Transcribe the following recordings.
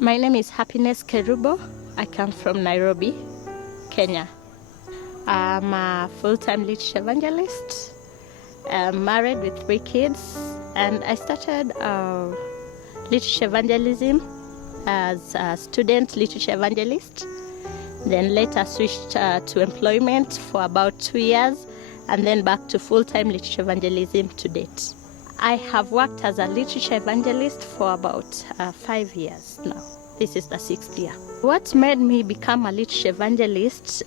My name is Happiness Kerubo. I come from Nairobi, Kenya. I'm a full-time literature evangelist. I'm married with 3 kids, and I started literature evangelism as a student literature evangelist. Then later switched to employment for about 2 years, and then back to full-time literature evangelism to date. I have worked as a literature evangelist for about 5 years now. This is the 6th year. What made me become a literature evangelist,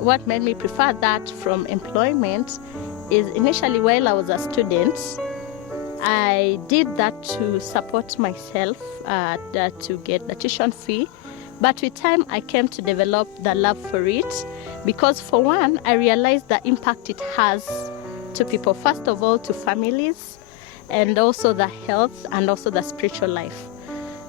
what made me prefer that from employment is initially while I was a student, I did that to support myself, to get the tuition fee. But with time, I came to develop the love for it because for one, I realized the impact it has to people. First of all, to families, and also the health and also the spiritual life.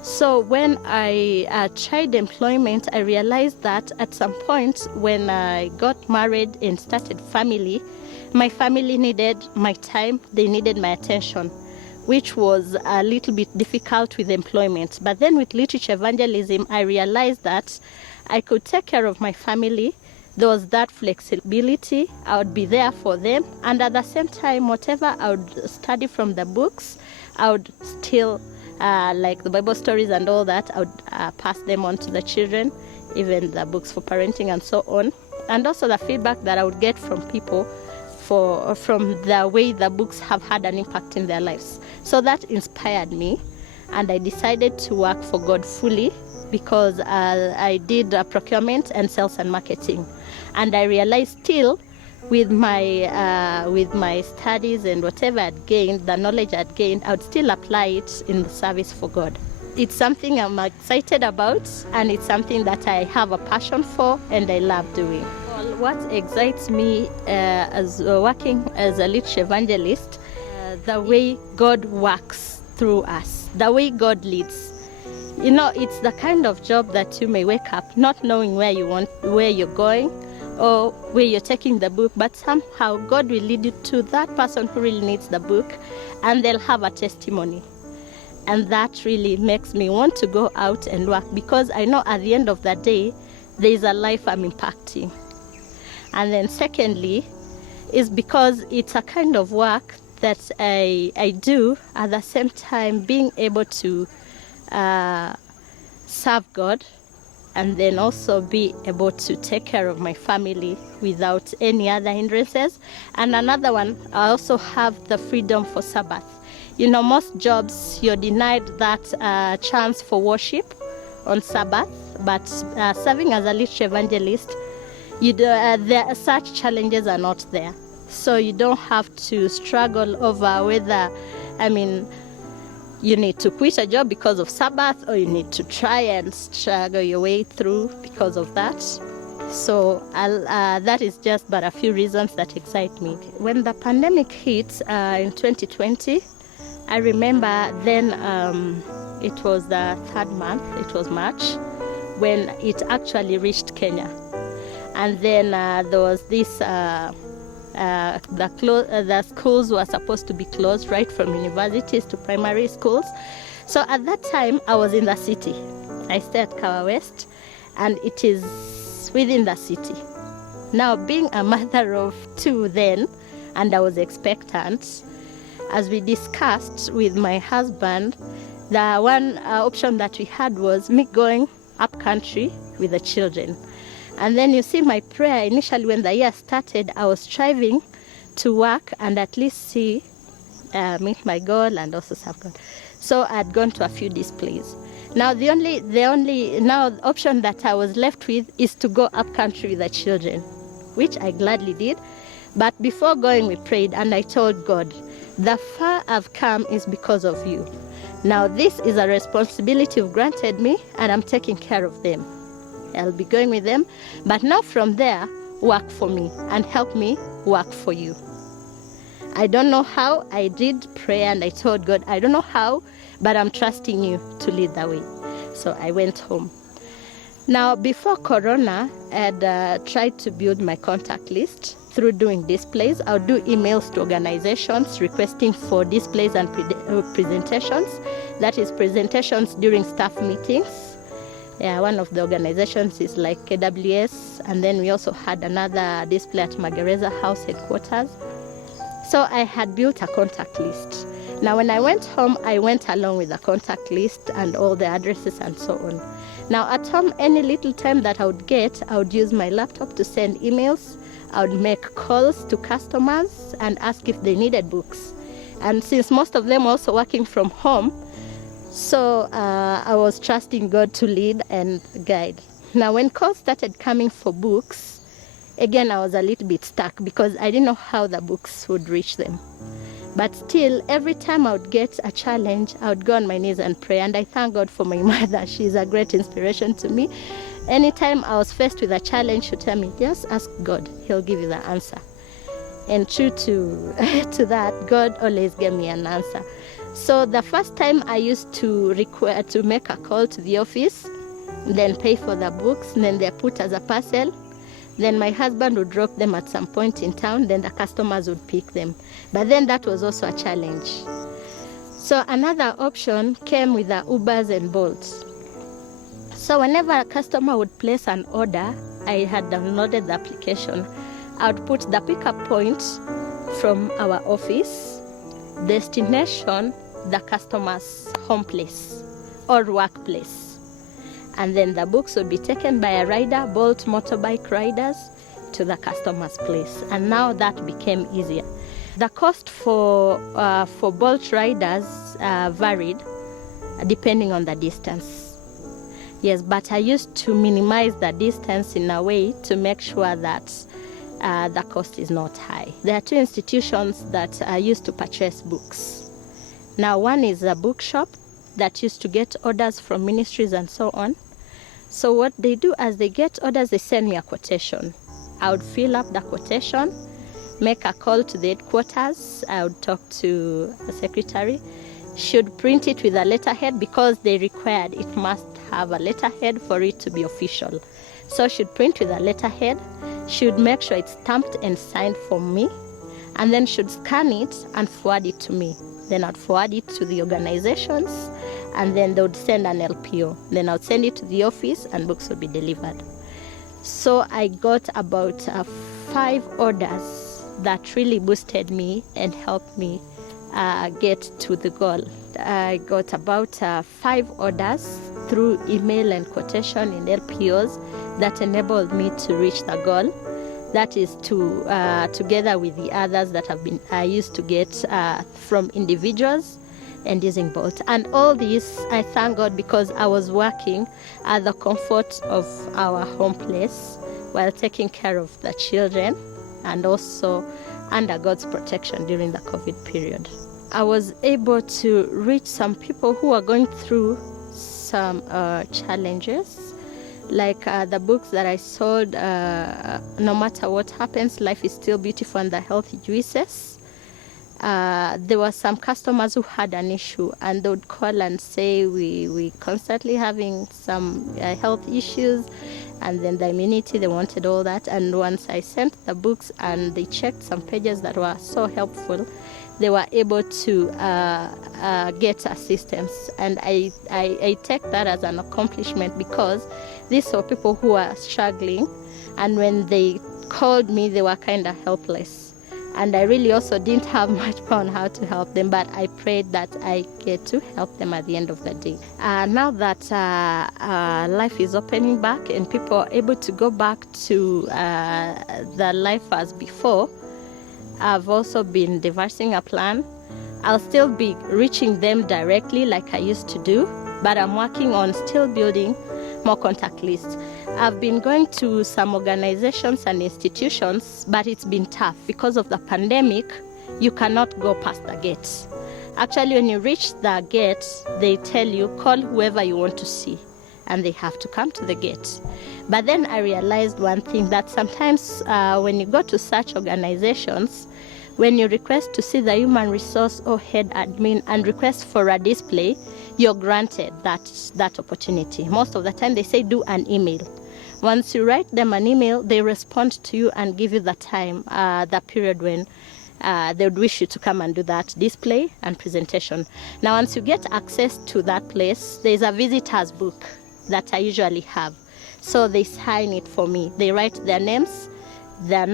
So when I tried employment, I realized that at some point when I got married and started family, my family needed my time, they needed my attention, which was a little bit difficult with employment. But then with literature evangelism, I realized that I could take care of my family. There was that flexibility. I would be there for them. And at the same time, whatever I would study from the books, I would still, like the Bible stories and all that, I would pass them on to the children, even the books for parenting and so on. And also the feedback that I would get from people from the way the books have had an impact in their lives. So that inspired me, and I decided to work for God fully because I did procurement and sales and marketing. And I realized still with my studies and whatever I'd gained, the knowledge I'd gained, I would still apply it in the service for God. It's something I'm excited about, and it's something that I have a passion for and I love doing. Well, what excites me as working as a literature evangelist, the way God works through us, the way God leads. You know, it's the kind of job that you may wake up not knowing where you're going or where you're taking the book, but somehow God will lead you to that person who really needs the book, and they'll have a testimony. And that really makes me want to go out and work, because I know at the end of the day, there is a life I'm impacting. And then secondly, is because it's a kind of work that I do at the same time being able to serve God, and then also be able to take care of my family without any other hindrances. And another one, I also have the freedom for Sabbath. You know, most jobs, you're denied that chance for worship on Sabbath, but serving as a literature evangelist, such challenges are not there. So you don't have to struggle over whether, you need to quit a job because of Sabbath, or you need to try and struggle your way through because of that. So that is just but a few reasons that excite me. When the pandemic hit in 2020, I remember then it was the 3rd month, it was March, when it actually reached Kenya. And then there was this, the schools were supposed to be closed, right from universities to primary schools. So at that time, I was in the city. I stay at Kawa West, and it is within the city. Now, being a mother of 2 then, and I was expectant, as we discussed with my husband, the one option that we had was me going up country with the children. And then you see my prayer initially when the year started, I was striving to work and at least meet my goal and also serve God. So I'd gone to a few displays. Now the only option that I was left with is to go up country with the children, which I gladly did. But before going, we prayed, and I told God, the far I've come is because of you. Now this is a responsibility you've granted me, and I'm taking care of them. I'll be going with them, but now from there, work for me and help me work for you. I don't know how. I did pray and I told God, I don't know how, but I'm trusting you to lead the way. So I went home. Now, before Corona, I had tried to build my contact list through doing displays. I'll do emails to organizations requesting for displays and presentations. That is presentations during staff meetings. Yeah, one of the organizations is like KWS, and then we also had another display at Magereza House headquarters. So I had built a contact list. Now when I went home, I went along with the contact list and all the addresses and so on. Now at home, any little time that I would get, I would use my laptop to send emails. I would make calls to customers and ask if they needed books. And since most of them were also working from home, so I was trusting God to lead and guide. Now when calls started coming for books, again I was a little bit stuck because I didn't know how the books would reach them. But still, every time I would get a challenge, I would go on my knees and pray. And I thank God for my mother. She's a great inspiration to me. Anytime I was faced with a challenge, she'd tell me, just ask God, he'll give you the answer. And true to that, God always gave me an answer. So the first time I used to make a call to the office, then pay for the books, and then they're put as a parcel. Then my husband would drop them at some point in town, then the customers would pick them. But then that was also a challenge. So another option came with the Ubers and Bolts. So whenever a customer would place an order, I had downloaded the application. I would put the pickup point from our office, destination, the customer's home place or workplace. And then the books would be taken by a rider, Bolt motorbike riders, to the customer's place. And now that became easier. The cost for Bolt riders varied depending on the distance. Yes, but I used to minimize the distance in a way to make sure that the cost is not high. There are two institutions that used to purchase books. Now one is a bookshop that used to get orders from ministries and so on. So what they do as they get orders, they send me a quotation. I would fill up the quotation, make a call to the headquarters. I would talk to the secretary. She would print it with a letterhead because they required it must have a letterhead for it to be official. So she'd print with a letterhead. She would make sure it's stamped and signed for me, and then she'd scan it and forward it to me. Then I'd forward it to the organizations, and then they would send an LPO. Then I would send it to the office, and books would be delivered. So I got about 5 orders that really boosted me and helped me get to the goal. I got about 5 orders through email and quotation and LPOs that enabled me to reach the goal. That is to together with the others that I used to get from individuals and using Bolt. And all this, I thank God, because I was working at the comfort of our home place while taking care of the children and also under God's protection during the COVID period. I was able to reach some people who are going through some challenges, like the books that I sold, No Matter What Happens, Life is Still Beautiful and the Healthy Juices. There were some customers who had an issue, and they would call and say, we constantly having some health issues, and then the immunity, they wanted all that. And once I sent the books and they checked some pages that were so helpful, they were able to get assistance. And I take that as an accomplishment, because these were people who were struggling, and when they called me, they were kind of helpless. And I really also didn't have much on how to help them, but I prayed that I get to help them at the end of the day. Now that life is opening back and people are able to go back to the life as before, I've also been devising a plan. I'll still be reaching them directly like I used to do, but I'm working on still building more contact lists. I've been going to some organizations and institutions, but it's been tough because of the pandemic. You cannot go past the gates. Actually, when you reach the gate, they tell you, call whoever you want to see, and they have to come to the gate. But then I realized one thing, that sometimes when you go to such organizations, when you request to see the human resource or head admin and request for a display, you're granted that opportunity. Most of the time they say do an email. Once you write them an email, they respond to you and give you the time, the period when they would wish you to come and do that display and presentation. Now, once you get access to that place, there's a visitor's book that I usually have. So they sign it for me. They write their names, their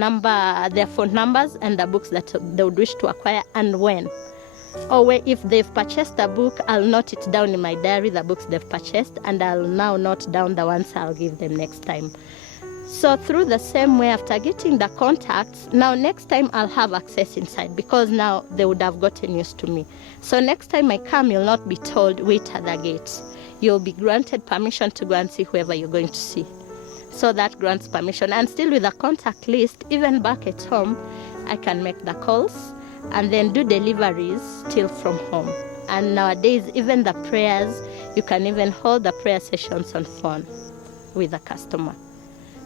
phone numbers, and the books that they would wish to acquire and when. Or if they've purchased a book, I'll note it down in my diary, the books they've purchased, and I'll now note down the ones I'll give them next time. So through the same way, after getting the contacts, now next time I'll have access inside, because now they would have gotten used to me. So next time I come, you'll not be told, wait at the gate. You'll be granted permission to go and see whoever you're going to see. So that grants permission. And still with the contact list, even back at home, I can make the calls and then do deliveries still from home. And nowadays, even the prayers, you can even hold the prayer sessions on phone with the customer.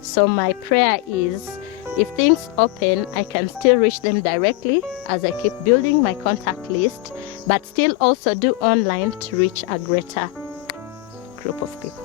So my prayer is, if things open, I can still reach them directly as I keep building my contact list, but still also do online to reach a greater group of people.